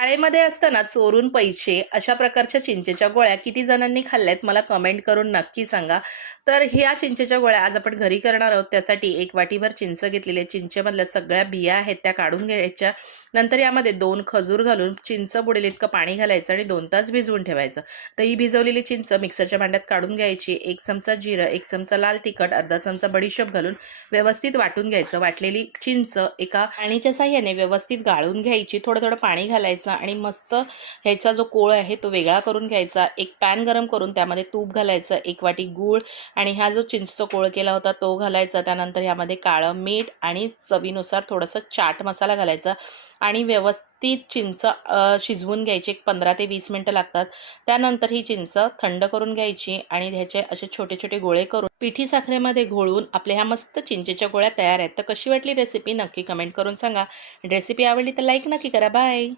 शाळेमध्ये असताना चोरून पैसे अशा प्रकारच्या चिंचेच्या गोळ्या किती जणांनी खाल्ल्यात मला कमेंट करून नक्की सांगा. तर ह्या चिंचेच्या गोळ्या आज आपण घरी करणार आहोत. त्यासाठी एक वाटीभर चिंच घेतलेली आहे. चिंचेमधल्या सगळ्या बिया आहेत त्या काढून घ्यायच्या. नंतर यामध्ये 2 खजूर घालून चिंच बुडेल इतकं पाणी घालायचं आणि 2 तास भिजवून ठेवायचं. तर ही भिजवलेली चिंच मिक्सरच्या भांड्यात काढून घ्यायची. 1 चमचा जिरं, 1 चमचा लाल तिखट, अर्धा चमचा बडीशेप घालून व्यवस्थित वाटून घ्यायचं. वाटलेली चिंच एका पाणीच्या साह्याने व्यवस्थित गाळून घ्यायची. थोडं थोडं पाणी घालायचं आणि मस्त ह्याचा जो कोळ आहे तो वेगळा करून घ्यायचा. एक पॅन गरम करून त्यामध्ये तूप घालायचं, 1 वाटी गूळ आणि हा जो चिंचचा कोळ केला होता तो घालायचा. त्यानंतर यामध्ये काळं मीठ आणि चवीनुसार थोडंसं चाट मसाला घालायचा आणि व्यवस्थित चिंच शिजवून घ्यायची. 15 ते 20 मिनिटं लागतात. त्यानंतर ही चिंच थंड करून घ्यायची आणि ह्याचे असे छोटे छोटे गोळे करून पिठी साखरेमध्ये घोळून आपल्या ह्या मस्त चिंचेच्या गोळ्या तयार आहेत. तर कशी वाटली रेसिपी नक्की कमेंट करून सांगा. रेसिपी आवडली तर लाईक नक्की करा. बाय.